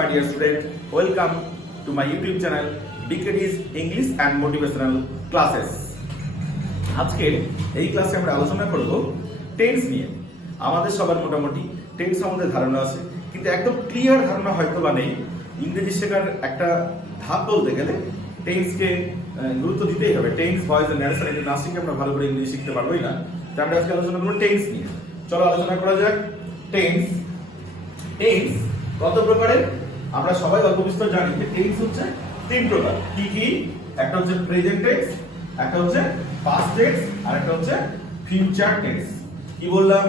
my dear student. Welcome to my YouTube channel BKD's English and Motivational Classes. আজকে এই ক্লাসে আমরা আলোচনা করব টেন্স নিয়ে। আমাদের সবার মোটামুটি টেন্স সম্বন্ধে ধারণা আছে, কিন্তু একদম ক্লিয়ার ধারণা হয়তো বা নেই। ইংরেজি শেখার একটা ধাপ বলতে গেলে টেন্সকে গুরুত্ব দিতেই হবে। টেন্স, ভয়েস এন্ড ন্যারেশন এগুলো না শিখে আমরা ভালো করে ইংরেজি শিখতে পারবোই না। তাই আমরা আজকে আলোচনা করব টেন্স নিয়ে। চলো আলোচনা করা যাক। টেন্স কত প্রকারের আমরা সবাই অল্প বিস্তর জানি যে টেন্স হচ্ছে তিন প্রকার। কি কি? একটা হচ্ছে প্রেজেন্ট টেন্স, একটা হচ্ছে পাস্ট টেন্স, আর একটা হচ্ছে ফিউচার টেন্স। কি বললাম?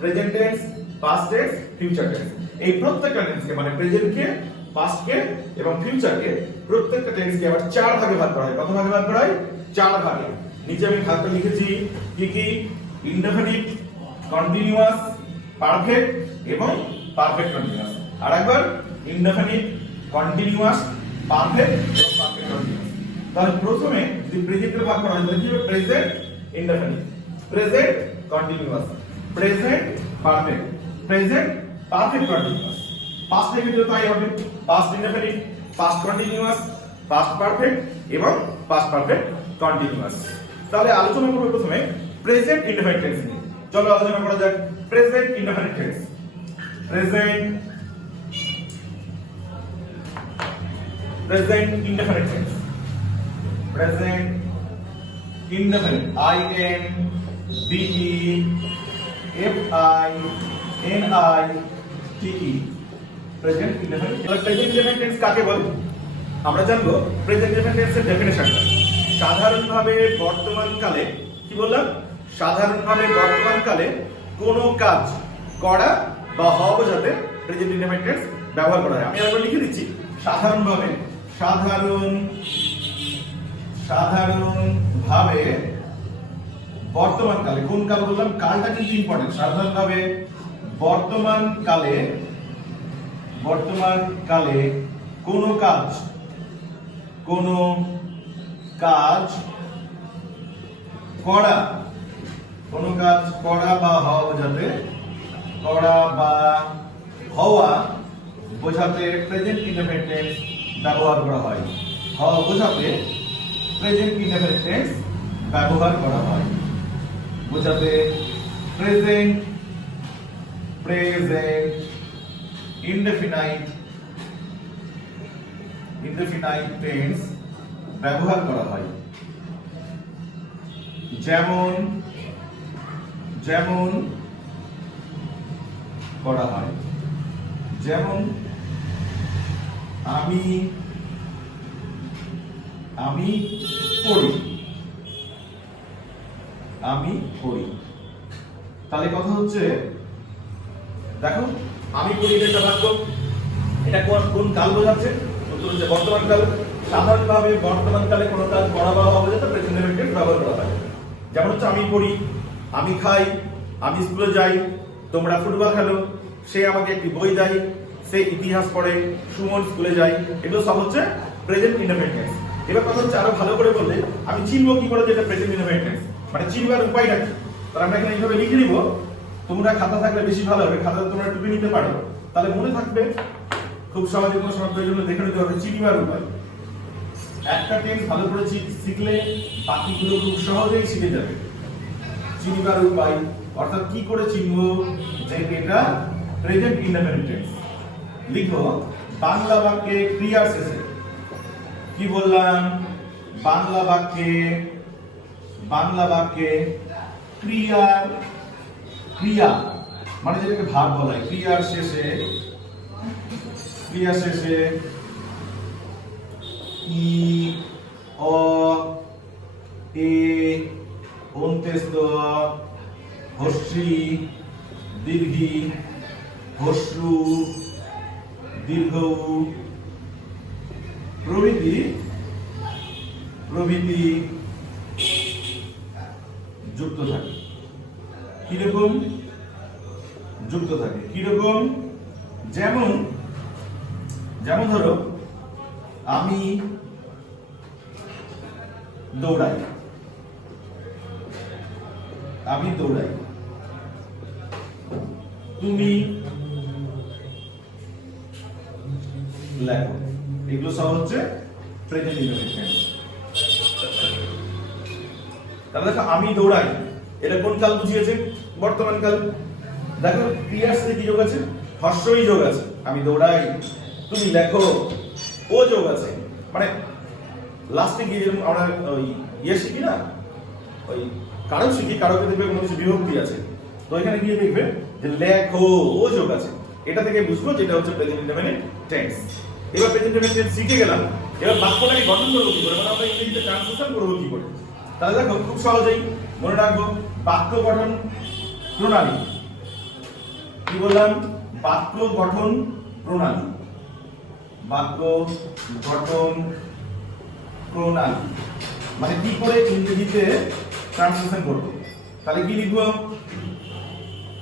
Present tense, past tense, future tense. এই প্রত্যেকটা টেন্সকে মানে প্রেজেন্টকে, পাস্টকে এবং ফিউচারকে প্রত্যেকটা টেন্সকে আবার চার ভাগে ভাগ করা হয়। কত ভাগে ভাগ করা হয়? চার ভাগে। নিচে আমি ভাগটা লিখেছি। কি কি? ইনডেফিনিট, কন্টিনিউয়াস, পারফেক্ট এবং পারফেক্ট কন্টিনিউয়াস। আর একবার ইনডেফিনিট, কন্টিনিউয়াস, পারফেক্ট এবং পারফেক্ট কন্টিনিউয়াস। তাহলে প্রথমে যদি প্রেজেন্টের ভাগ করা হয় তাহলে কি হবে? Present indefinite, present continuous, present perfect, present perfect continuous. পাস্টের ক্ষেত্রে তাই হবে। Past indefinite, past continuous, past perfect এবং পাস্ট পারফেক্ট কন্টিনিউয়াস। তাহলে আলোচনা করব প্রথমে প্রেজেন্ট ইনডেফিনিট টেন্স নিয়ে। চলো আলোচনা করা যাক present indefinite tense. Present indefinite tense. Present indefinite. I N D E F I N I T E. Present indefinite. Present indefinite tense কাকে বলে? আমরা জানবো প্রেজেন্ট ইনডেফিনিট টেন্সের ডেফিনিশনটা। সাধারণভাবে বর্তমানকালে, কি বললাম? সাধারণভাবে বর্তমানকালে কোনো কাজ করা বা হওয়া বোঝাতে প্রেজেন্ট ইনডেফিনিট টেন্স ব্যবহার করা হয়। আমি আবার লিখে দিচ্ছি। সাধারণভাবে বর্তমানকালে, কোন কাল বললাম? কালটা কিন্তু ইম্পর্টেন্ট। সাধারণভাবে বর্তমানকালে কোনো কাজ করা বা হওয়া বোঝাতে প্রেজেন্ট ইনডেফিনিট টেন্স ব্যবহার করা হয়। হওয়া বোঝাতে প্রেজেন্ট ইনডেফিনিট টেন্স ব্যবহার করা হয়। বোঝাতে প্রেজেন্ট ইনডেফিনাইট টেন্স ব্যবহার করা হয়। যেমন করা হয়। যেমন আমি পড়ি। তাহলে কথা হচ্ছে, দেখো আমি পড়ি এটা বাক্য, এটা কোন কাল বোঝাচ্ছে? উত্তর হচ্ছে বর্তমান কাল। সাধারণভাবে বর্তমানকালে কোনো কাজ করা বা হওয়া বোঝাতে প্রেজেন্ট ইনডেফিনিট টেন্স ব্যবহার করা হয়। যেমন হচ্ছে আমি পড়ি, আমি খাই, আমি স্কুলে যাই, তোমরা ফুটবল খেলো, সে আমাকে একটি বই দেয়, সে ইতিহাস পড়ে, সুমন স্কুলে যায়। এগুলো সব হচ্ছে প্রেজেন্ট ইনডেফিনিট টেন্স। এবার কথা হচ্ছে আরো ভালো করে বললে আমি চিনবো কি করে যেটা প্রেজেন্ট ইনডেফিনিট টেন্স, মানে চিনবার উপায়টা কি? তাহলে আমরা এখানে এইভাবে লিখে নিব। তোমরা খাতা থাকলে বেশি ভালো হবে, খাতা তোমরা টুপি নিতে পারো, তাহলে মনে থাকবে। খুব সহজে কোনো সময় প্রয়োজন দেখে নিতে হবে চিনবার উপায়। একটা টেন্স ভালো করে শিখলে বাকিগুলো খুব সহজেই শিখে যাবে। চিনবার উপায় অর্থাৎ কি করে চিনবো যে এটা প্রেজেন্ট ইনডেফিনিট টেন্স? লিখো বাংলা বাক্যে ক্রিয়ার শেষে। কি বললাম? বাংলা বাক্যে ক্রিয়া মানে যেটাকে ভার্ব বলা হয়, ক্রিয়ার শেষে ই, অ, এ, অন্ত্যেষ্ঠ, হস্যি, দীর্ঘী, হস্যু, দীর্ঘ প্রভৃতি যুক্ত থাকে। কিরকম যুক্ত থাকে? কিরকম? যেমন ধরো আমি দৌড়াই, তুমি লেখো। এগুলো সব হচ্ছে প্রেজেন্ট ইনডেফিনিট টেন্স। তাহলে দেখো আমি দৌড়াই, এটা কোন কাল বুঝিয়েছে? বর্তমান কাল। দেখো ক্রিয়ার সাথে কি যোগ আছে? হর্ষই যোগ আছে। আমি দৌড়াই, তুমি লেখো, ও যোগ আছে। মানে লাস্টে গিয়ে যেরকম আমরা ওই শিখি না, ওই কারো শিখি, কারোকে দেখবে কোনো কিছু বিভক্তি আছে, তো এখানে গিয়ে দেখবে যে লেখো, ও যোগ আছে। এটা থেকে বুঝবো যে এটা হচ্ছে প্রেজেন্ট ইনডেফিনিট টেন্স। এবার প্রেজেন্ট ইনডেফিনিট টেন্স শিখে গেলাম, এবার বাক্যটাকে গঠন করবো কি করে, মানে আমরা ইংরেজিতে ট্রান্সলেশন করবো কি করে। তাহলে দেখো খুব সহজেই মনে রাখবো, বাক্য গঠন প্রণালী। কি বললাম? বাক্য গঠন প্রণালী। বাক্য গঠন প্রণালী মানে কি করে ইংরেজিতে ট্রান্সলেশন করবো। তাহলে কি লিখবো?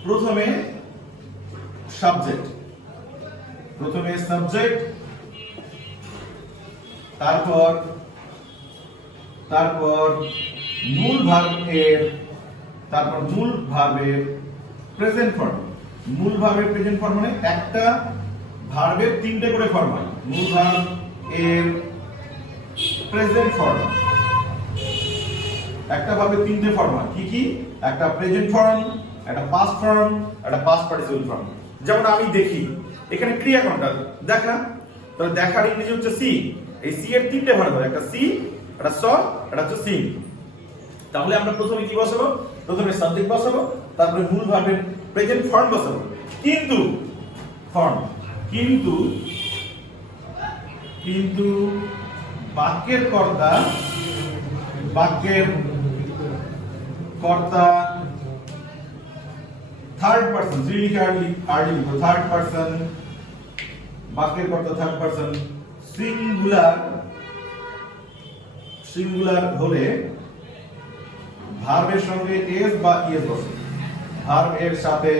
প্রথমে সাবজেক্ট, তারপর মূল ভার্বের প্রেজেন্ট ফর্ম। মূল ভার্বের প্রেজেন্ট ফর্ম মানে একটা ভার্বের তিনটে করে ফর্ম হয়। মূল ভার্ব এর প্রেজেন্ট ফর্ম, একটা ভার্বের তিনটে ফর্ম হয়। কি কি? একটা প্রেজেন্ট ফর্ম, একটা পাস্ট ফর্ম, একটা পাস্ট পার্টিসিপল ফর্ম। যেমন আমি দেখি, এখানে ক্রিয়া কোনটা? দেখা। তাহলে দেখার ইংরেজি হচ্ছে সি। এই সি এর তিনটে ভার্ব হয়, একটা সি, একটা স, একটা হচ্ছে সিং। তাহলে আমরা প্রথমে কি বসাবো? প্রথমে সাবজেক্ট বসাবো, তারপরে মূল ভার্বের প্রেজেন্ট ফর্ম বসাবো। কিন্তু বাক্যের কর্তা থার্ড পারসন, থার্ড পারসন, বাক্যের কর্তা থার্ড পারসন, সিঙ্গুলার হলে ভার্বের সঙ্গে এস বা ইএস বসে। ভার্ব এর সাথে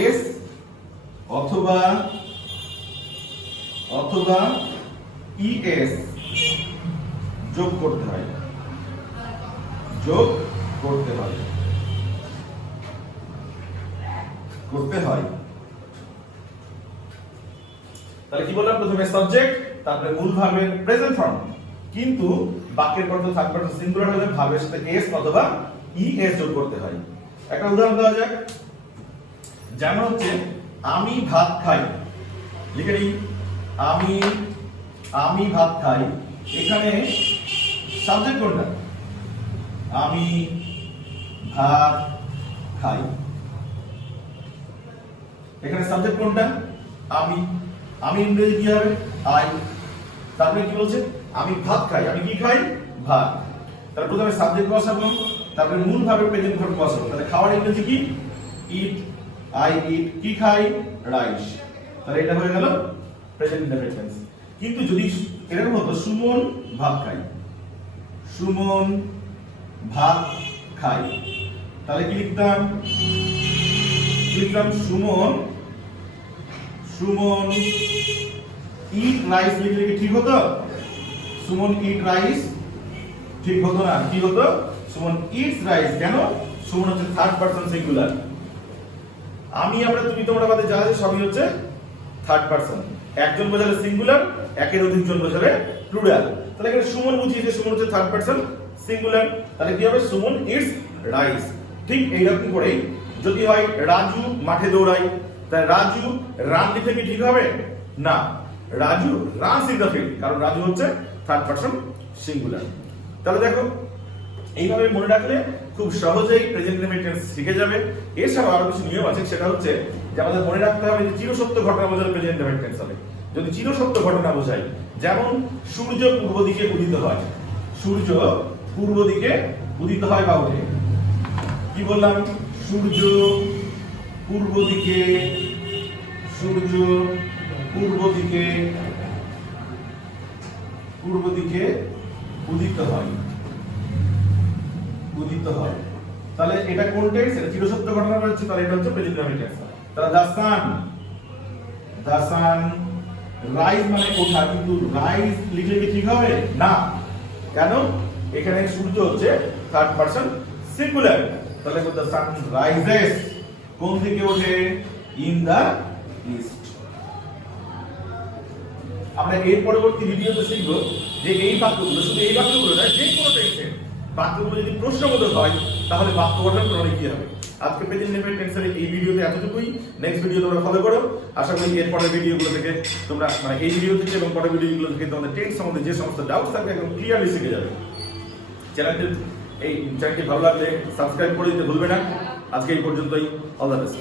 এস অথবা ইএস যোগ করতে হয়। তাহলে কি বললাম? প্রথমে সাবজেক্ট, তারপরে মূল ভার্বের প্রেজেন্ট ফর্ম। কিন্তু বাক্যের কর্তা থার্ড পারসন সিঙ্গুলার হলে ভার্বের সাথে এস অথবা ইএস যোগ করতে হয়। একটা উদাহরণ দেওয়া যাক। যেমন হচ্ছে আমি ভাত খাই, লিখে নিই আমি ভাত খাই। এখানে সাবজেক্ট কোনটা? আমি ভাত খাই। এখানে সাবজেক্ট কোনটা? আমি ইংরেজি কি হবে? আই। তারপরে কি বলছে? আমি ভাত খাই। আমি কি খাই? ভাত। তাহলে প্রথমে সাবজেক্ট বসাবো, তারপরে মূল ভার্বের প্রেজেন্ট ফর্ম বসাবো। তাহলে খাওয়ার ইংরেজি কি? ইট। I eat. কি খাই? রাইস। তাহলে এটা হয়ে গেল প্রেজেন্ট ইনডেফিনিট টেন্স। কিন্তু যদি এরকম হতো সুমন ভাত খাই, তাহলে কি লিখতাম? সুমন ইট রাইস লিখলে কি ঠিক হতো? সুমন ইট রাইস ঠিক হতো না। কি হতো? Suman eats rice. কেন? সুমন হচ্ছে থার্ড পারসন সিঙ্গুলার। আমি, আমরা, তুমি, তোমরা বাদে যা আছে সবই হচ্ছে থার্ড পারসন। একজন বোঝালে সিঙ্গুলার, একের অধিক জন বোঝালে প্লুরাল। তাহলে এখানে সুমন বুঝিয়েছে, সুমন হচ্ছে থার্ড পারসন সিঙ্গুলার। তাহলে কি হবে? Suman eats rice. ঠিক এইরকম করেই যদি হয় রাজু মাঠে দৌড়ায়, তাহলে রাজু রান লিখে কি ঠিক হবে? না, Raju runs in the field, কারণ রাজু হচ্ছে থার্ড পারসন সিঙ্গুলার। তাহলে দেখো এইভাবে মনে রাখলে খুব সহজেই প্রেজেন্ট ইনডেফিনিট টেন্স শিখে যাবে। এছাড়াও আরো কিছু নিয়ম আছে, সেটা হচ্ছে যে আমাদের মনে রাখতে হবে যে চিরসত্য ঘটনা বোঝালে প্রেজেন্ট ইনডেফিনিট টেন্স হবে। যদি চিরসত্য ঘটনা বোঝায়, যেমন সূর্য পূর্ব দিকে উদিত হয়, বা ওঠে। কি বললাম? সূর্য পূর্ব দিকে উদিত হয়। তাহলে এটা কোন টেন্স? এটা চিরসত্য ঘটনা রয়েছে, তাহলে এটা হচ্ছে প্রেজেন্ট ইনডেফিনিট টেন্স। তাহলে দ্য সান রাইজ মানে ওঠা, কিন্তু রাইজ লিখলে কি ঠিক হবে? না। কেন? এখানে সূর্য হচ্ছে থার্ড পারসন সিঙ্গুলার। তাহলে দ্য সান রাইজেস কোন দিকে ওঠে? In the east. আমরা এর পরবর্তী ভিডিওতে শিখবো যে এই বাক্যগুলো, শুধু এই বাক্যগুলো না, যে কোনো টেন্সের বাক্যগুলো যদি প্রশ্নবোধক হয় তাহলে বাক্য গঠন প্রণালী কি হবে। আজকে প্রেজেন্ট নেমের টেন্সের এই ভিডিওতে এতটুকুই। নেক্সট ভিডিও তোমরা ফলো করো। আশা করি এর পরের ভিডিওগুলো থেকে তোমরা মানে এই ভিডিও থেকে এবং পরের ভিডিওগুলো থেকে তোমাদের টেন্স সম্বন্ধে যে সমস্ত ডাউট থাকবে একদম ক্লিয়ারলি শিখে যাবে। চ্যানেলটি ভালো লাগলে সাবস্ক্রাইব করে দিতে ভুলবে না। আজকে এই পর্যন্তই। All the best.